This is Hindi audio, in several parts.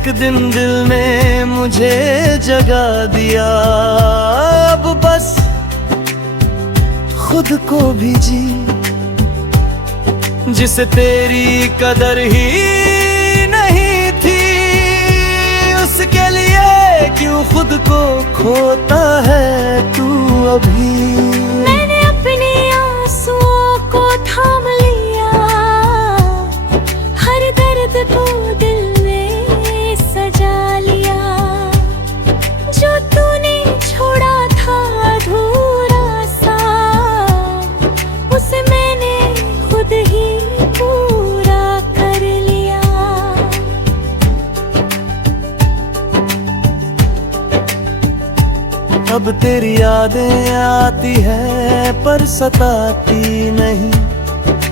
एक दिन दिल ने मुझे जगा दिया, अब बस खुद को भी जी, जिसे तेरी कदर ही नहीं थी, उसके लिए क्यों खुद को खोता है तू अभी। मैंने अपने आंसुओं को थाम लिया, हर दर्द को दिल में सजा लिया, जो तूने छोड़ा था अधूरा सा, उसे मैंने खुद ही पूरा कर लिया। अब तेरी यादें आती है पर सताती नहीं,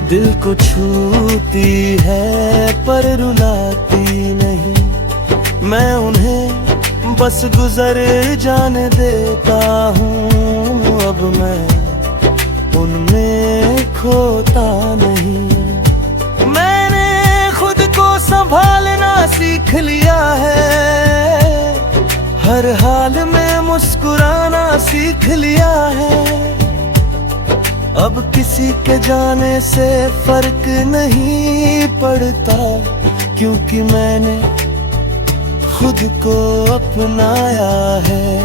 दिल को छूती है पर रुलाती नहीं। मैं उन्हें बस गुजर जाने देता हूँ, अब मैं उनमें खोता नहीं। मैंने खुद को संभालना सीख लिया है, हर हाल में मुस्कुराना सीख लिया है। अब किसी के जाने से फर्क नहीं पड़ता, क्योंकि मैंने खुद को अपनाया है।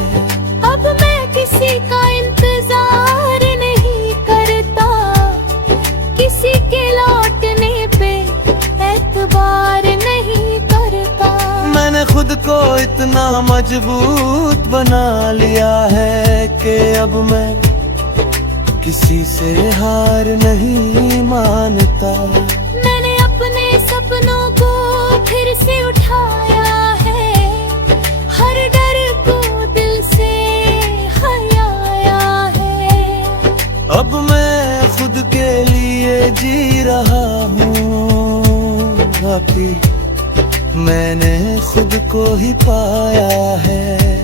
अब मैं किसी का इंतजार नहीं करता, किसी के लौटने पे एतबार नहीं करता। मैंने खुद को इतना मजबूत बना लिया है कि अब मैं किसी से हार नहीं मानता। मैंने अपने सपनों को फिर से उठाया है, हर डर को दिल से हटाया है। अब मैं खुद के लिए जी रहा हूँ, बाकी मैंने खुद को ही पाया है।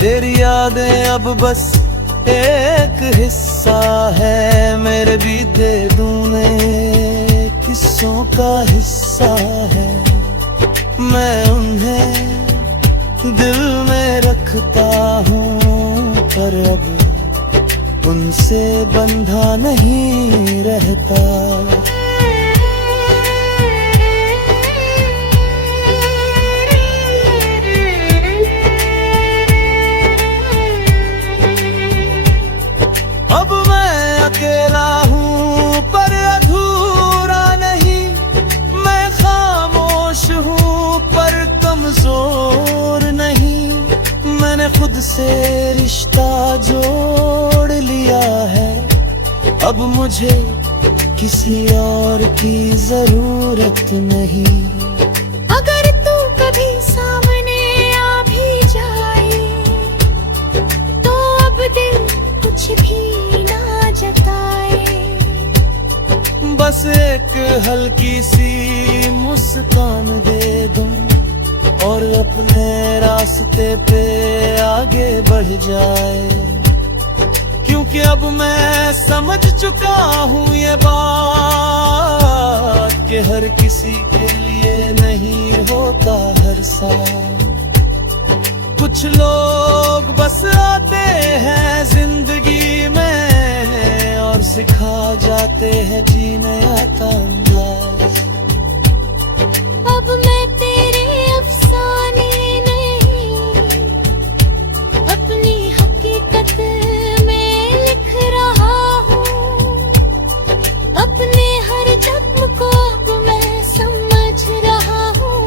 तेरी यादें अब बस एक हिस्सा है, मेरे बीते दूने किस्सों का हिस्सा है। मैं उन्हें दिल में रखता हूँ, पर अब उनसे बंधा नहीं रहता। अब मैं अकेला हूँ पर अधूरा नहीं, मैं खामोश हूँ पर कमजोर नहीं। मैंने खुद से रिश्ता जोड़ लिया है, अब मुझे किसी और की जरूरत नहीं। अगर तू कभी सामने आ भी जाए, तो अब दिल कुछ भी ना जताए। बस एक हल्की सी मुस्कान दे दूं और अपने रास्ते पे आगे बढ़ जाए, क्योंकि अब मैं समझ चुका हूँ ये बात कि हर किसी के लिए नहीं होता हर साल। कुछ लोग बस आते हैं जिंदगी में और सिखा जाते हैं जीने का अंदाज। अब मैं तेरे अफसाने नहीं, अपनी हकीकत में लिख रहा हूँ। अपने हर जख्म को अब मैं समझ रहा हूँ,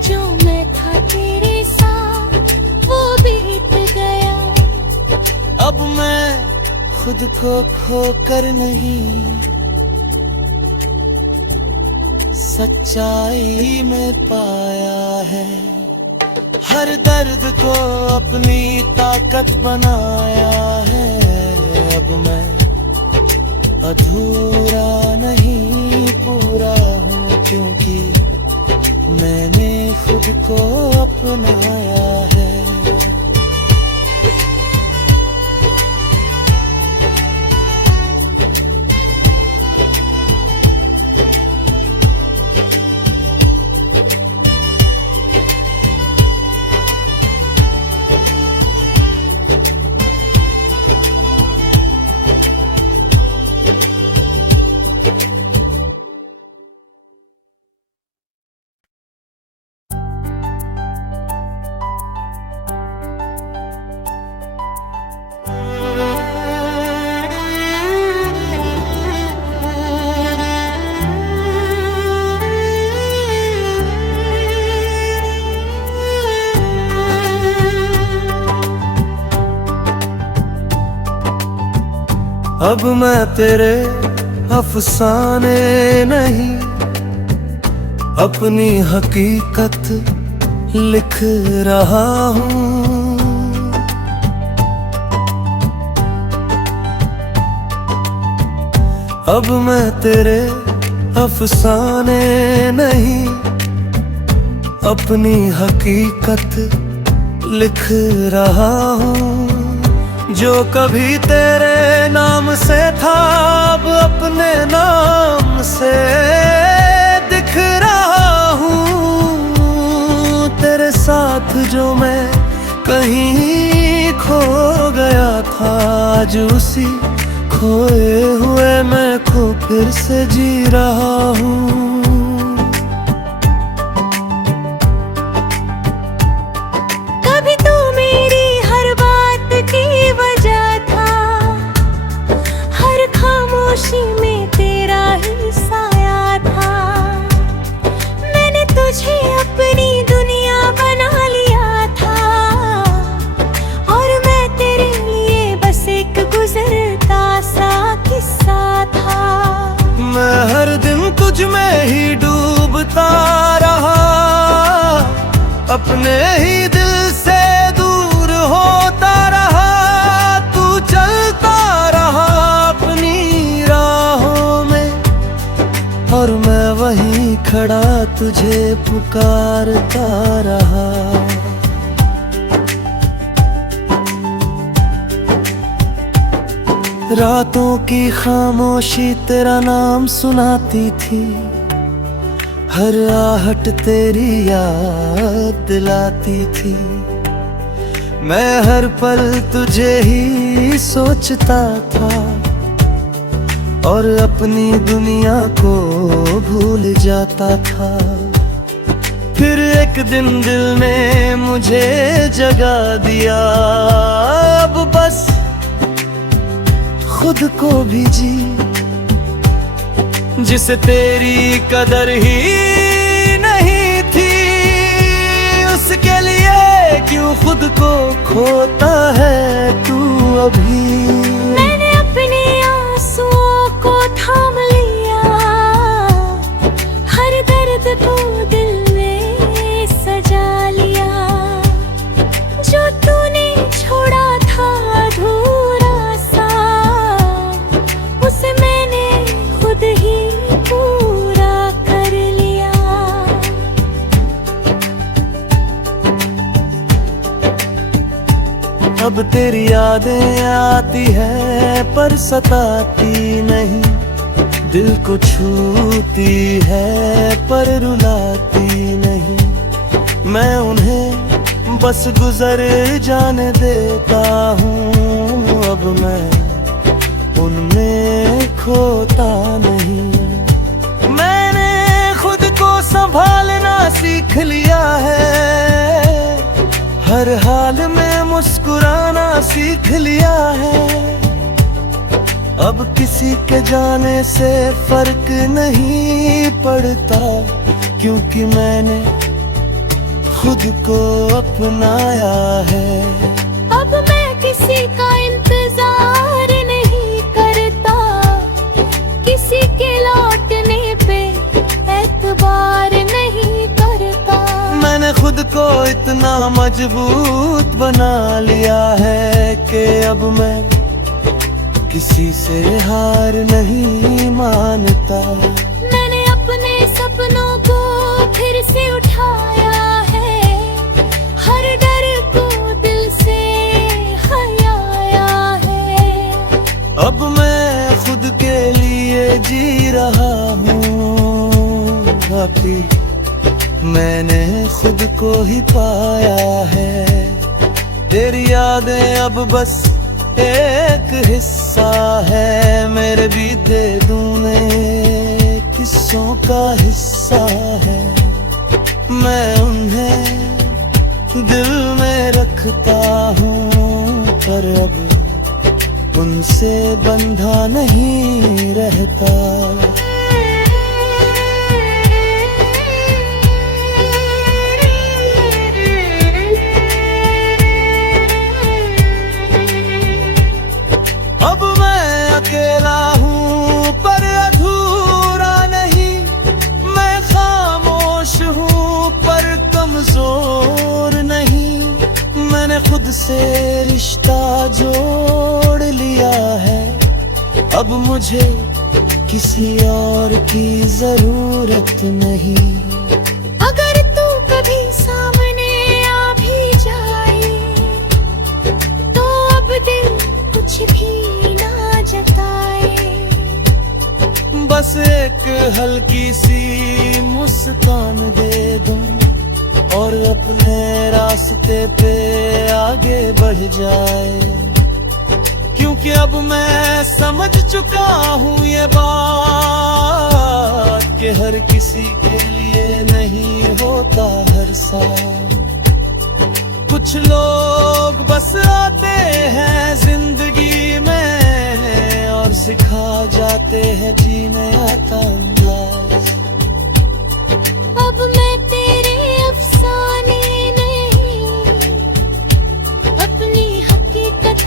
जो मैं था तेरे साथ वो बीत गया। अब मैं खुद को खोकर नहीं, सच्चाई में पाया है। हर दर्द को अपनी ताकत बनाया है। अब मैं अधूरा नहीं पूरा हूँ, क्योंकि मैंने खुद को अपनाया है। अब मैं तेरे अफसाने नहीं, अपनी हकीकत लिख रहा हूँ। अब मैं तेरे अफसाने नहीं, अपनी हकीकत लिख रहा हूँ। जो कभी तेरे नाम से था अब अपने नाम से दिख रहा हूँ। तेरे साथ जो मैं कहीं खो गया था, आज उसी खोए हुए मैं को फिर से जी रहा हूँ। कभी तू मेरी हर बात की वजह था, हर खामोशी में तेरा ही साया था। मैंने तुझे अपनी दुनिया बना लिया था, और मैं तेरे लिए बस एक गुजरता सा किस्सा था। मैं हर दिन तुझ में ही डूबता रहा, अपने ही दिल से दूर होता रहा। तू चलता रहा अपनी राहों में, और मैं वहीं खड़ा तुझे पुकारता रहा। रातों की खामोशी तेरा नाम सुनाती थी, हर आहट तेरी याद दिलाती थी। मैं हर पल तुझे ही सोचता था, और अपनी दुनिया को भूल जाता था। फिर एक दिन दिल ने मुझे जगा दिया, अब बस खुद को भी जी, जिसे तेरी कदर ही नहीं थी। उसके लिए क्यों खुद को खोता है तू अभी। मैंने अपने आंसुओं को थाम लिया, हर दर्द को दिल में सजा लिया। जो तूने छोड़ा था अधूरा सा, उसे मैंने खुद ही पूरा कर लिया। अब तेरी यादें आती है पर सताती नहीं, दिल को छूती है पर रुलाती नहीं। मैं उन्हें बस गुजर जाने देता हूँ, अब मैं उनमें खोता नहीं। मैंने खुद को संभालना सीख लिया है, हर हाल में मुस्कुराना सीख लिया है। अब किसी के जाने से फर्क नहीं पड़ता, क्योंकि मैंने खुद को अपनाया है। अब मैं किसी का इंतजार नहीं करता, किसी के लौटने पे एतबार नहीं करता। मैंने खुद को इतना मजबूत बना लिया है कि अब मैं किसी से हार नहीं मानता। मैंने अपने सपनों को फिर से उठाया है, हर डर को दिल से हटाया है। अब मैं खुद के लिए जी रहा हूँ, अभी मैंने खुद को ही पाया है। तेरी यादें अब बस एक हिस्सा है, मेरे बीते दूने किस्सों का हिस्सा है। मैं उन्हें दिल में रखता हूँ, पर अब उनसे बंधा नहीं रहता। जोर नहीं, मैंने खुद से रिश्ता जोड़ लिया है। अब मुझे किसी और की जरूरत नहीं। अगर तू कभी सामने आ भी जाए तो अब दिल कुछ भी ना जताए। बस एक हल्की सी मुस्कान दे दूं और अपने रास्ते पे आगे बढ़ जाए। क्योंकि अब मैं समझ चुका हूँ ये बात कि हर किसी के लिए नहीं होता हर साल। कुछ लोग बस आते हैं जिंदगी में और सिखा जाते हैं जीने का अंदाज। अब मैं तेरे अफसाने नहीं, अपनी हकीकत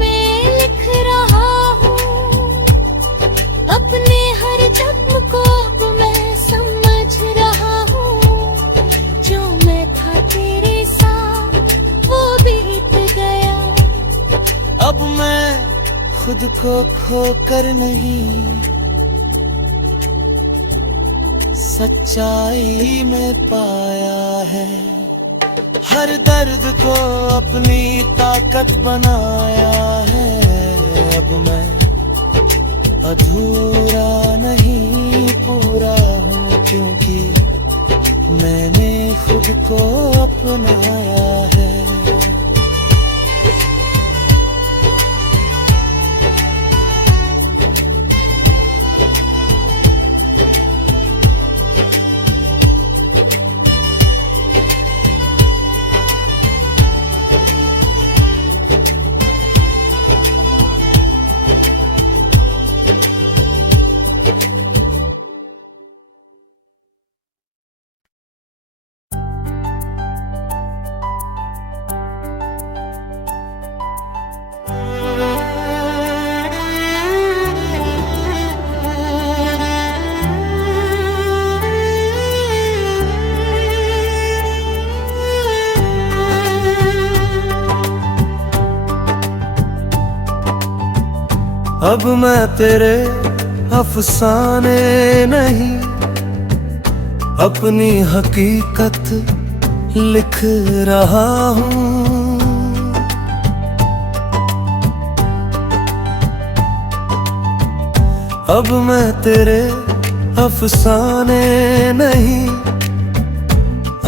में लिख रहा हूँ। अपने हर जख्म को अब मैं समझ रहा हूँ। जो मैं था तेरे साथ वो बीत गया। अब मैं खुद को खोकर नहीं, सच्चाई में पाया है। हर दर्द को अपनी ताकत बनाया है। अब मैं अधूरा नहीं पूरा हूँ, क्योंकि मैंने खुद को अपनाया है। अब मैं तेरे अफसाने नहीं, अपनी हकीकत लिख रहा हूँ। अब मैं तेरे अफसाने नहीं,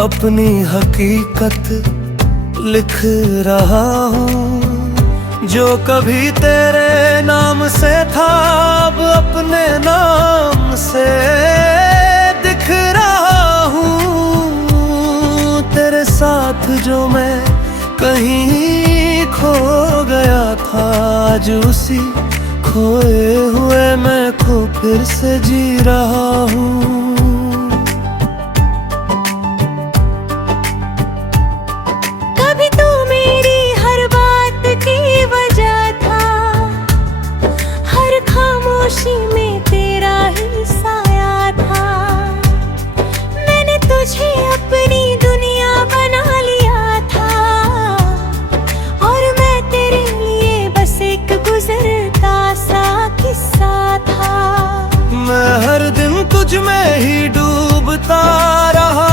अपनी हकीकत लिख रहा हूँ। जो कभी तेरे नाम से था अब अपने नाम से दिख रहा हूँ। तेरे साथ जो मैं कहीं खो गया था, आज उसी खोए हुए मैं को फिर से जी रहा हूँ। में तेरा ही साया था। मैंने तुझे अपनी दुनिया बना लिया था और मैं तेरे लिए बस एक गुजरता सा किस्सा था। मैं हर दिन तुझ में ही डूबता रहा,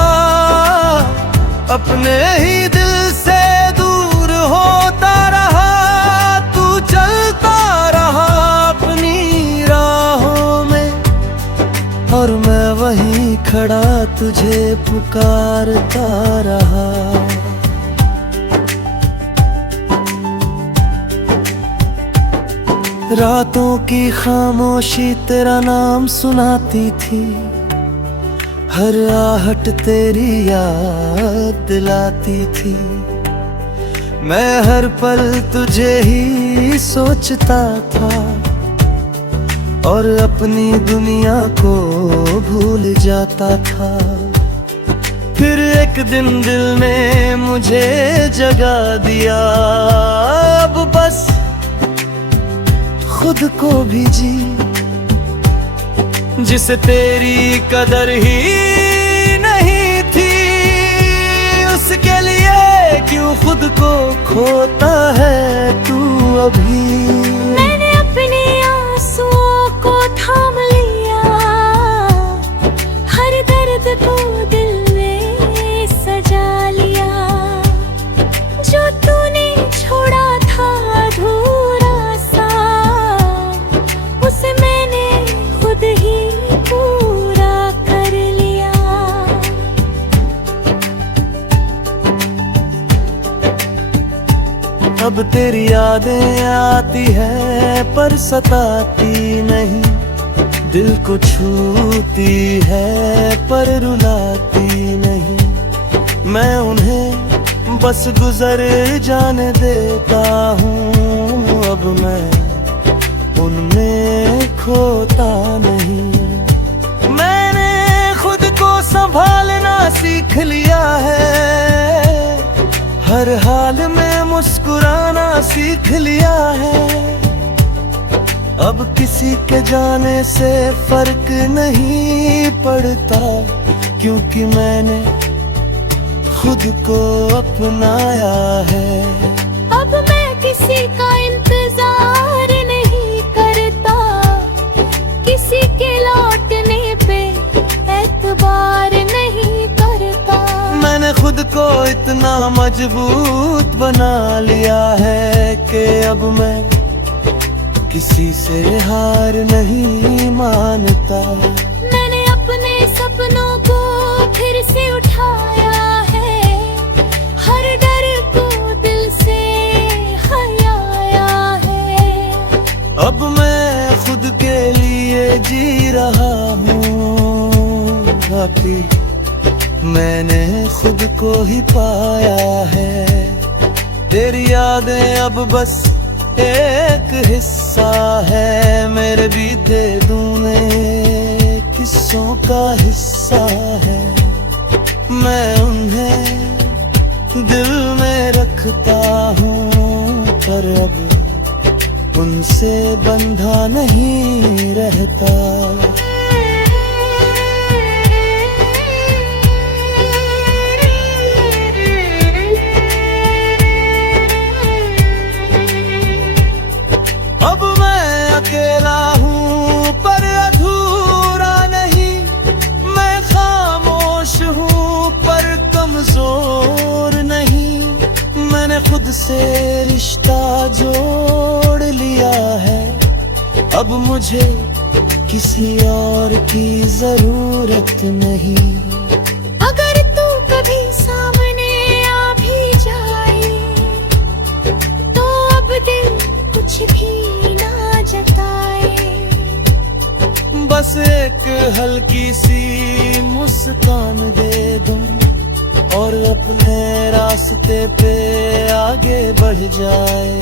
अपने ही दिल से दूर होता रहा। तू चलता रहा अपनी राहों में और मैं वहीं खड़ा तुझे पुकारता रहा। रातों की खामोशी तेरा नाम सुनाती थी, हर आहट तेरी याद दिलाती थी। मैं हर पल तुझे ही सोचता था और अपनी दुनिया को भूल जाता था। फिर एक दिन दिल ने मुझे जगा दिया, अब बस खुद को भी जी, जिसे तेरी कदर ही नहीं थी। खोता है तू अभी। मैंने अपने आंसुओं को थाम लिया, हर दर्द को दिल में सजा लिया। जो तूने छोड़ा था अधूरा सा, उसे मैंने खुद ही पूरा कर लिया। अब तेरी यादें आती है पर सताती नहीं, दिल को छूती है पर रुलाती नहीं। मैं उन्हें बस गुजर जाने देता हूँ, अब मैं उनमें खोता नहीं। मैंने खुद को संभालना सीख लिया है, हर हाल में मुस्कुराना सीख लिया है। अब किसी के जाने से फर्क नहीं पड़ता, क्योंकि मैंने खुद को अपनाया है। अब मैं किसी का इंतजार नहीं करता, किसी के लौटने पे एतबार नहीं करता। मैंने खुद को इतना मजबूत बना लिया है कि अब मैं किसी से हार नहीं मानता। मैंने अपने सपनों को फिर से उठाया है, हर डर को दिल से हटाया है। अब मैं खुद के लिए जी रहा हूँ, बाकी मैंने खुद को ही पाया है। तेरी यादें अब बस एक हिस्सा है, मेरे बीते दूने किस्सों का हिस्सा है। मैं उन्हें दिल में रखता हूँ, पर अब उनसे बंधा नहीं रहता। अब मैं अकेला हूँ पर अधूरा नहीं, मैं खामोश हूँ पर कमजोर नहीं। मैंने खुद से रिश्ता जोड़ लिया है, अब मुझे किसी और की जरूरत नहीं। अगर तू कभी सामने आ भी जाए, तो अब दिल कुछ भी ना जताए। बस एक हल्की सी मुस्कान दे दूं और अपने रास्ते पे आगे बढ़ जाए,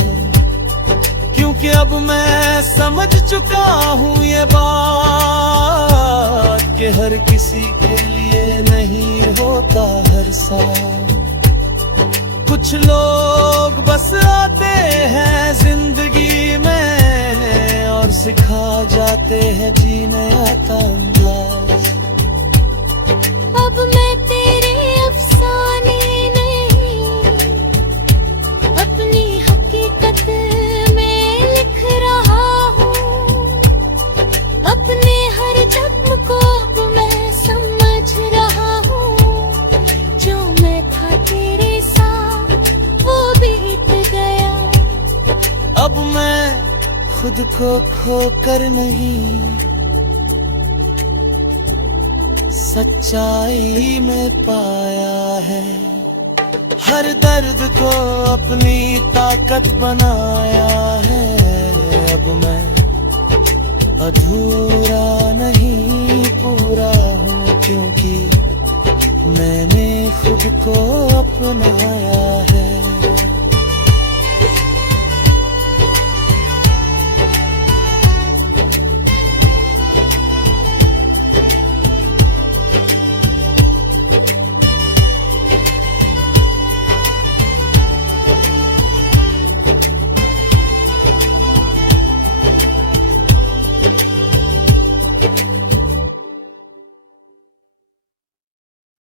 क्योंकि अब मैं समझ चुका हूँ ये बात कि हर किसी के लिए नहीं होता हर साल। कुछ लोग बस आते हैं जिंदगी में और सिखा जाते हैं जीने का अंदाज। अब मैं तेरे अफसाने नहीं, अपनी हकीकत में लिख रहा हूँ। अपने हर जख्म को अब मैं समझ रहा हूँ, जो मैं था तेरे साथ वो बीत गया। अब मैं खुद को खोकर नहीं, सच्चाई में पाया है। हर दर्द को अपनी ताकत बनाया है। अब मैं अधूरा नहीं पूरा हूँ, क्योंकि मैंने खुद को अपनाया है।